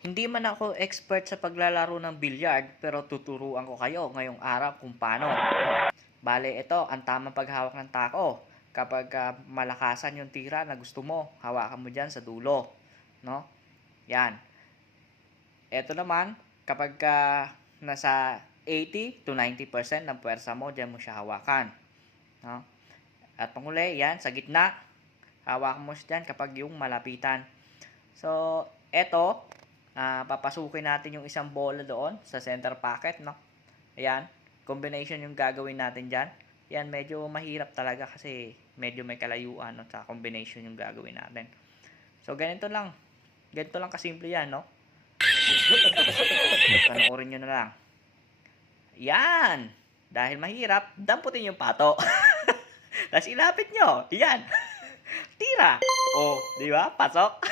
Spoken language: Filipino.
Hindi man ako expert sa paglalaro ng billiard, pero tuturuan ko kayo ngayong araw kung paano. Bale, ito ang tamang paghawak ng tako. Kapag malakasan yung tira na gusto mo, hawakan mo dyan sa dulo. No? Yan. Ito naman, kapag nasa 80 to 90% ng puwersa mo, dyan mo siya hawakan. No? At panguli, yan, sa gitna. Hawakan mo siya dyan kapag yung malapitan. So, eto, papasukin natin yung isang bola doon sa center pocket, no? Ayan, combination yung gagawin natin dyan. Yan, medyo mahirap talaga kasi medyo may kalayuan, no? Sa combination yung gagawin natin. So, ganito lang. Ganito lang kasimple yan, no? Panoorin nyo na lang. Yan! Dahil mahirap, damputin yung pato. Tapos ilapit nyo. Yan. Tira. O, di ba? Pasok.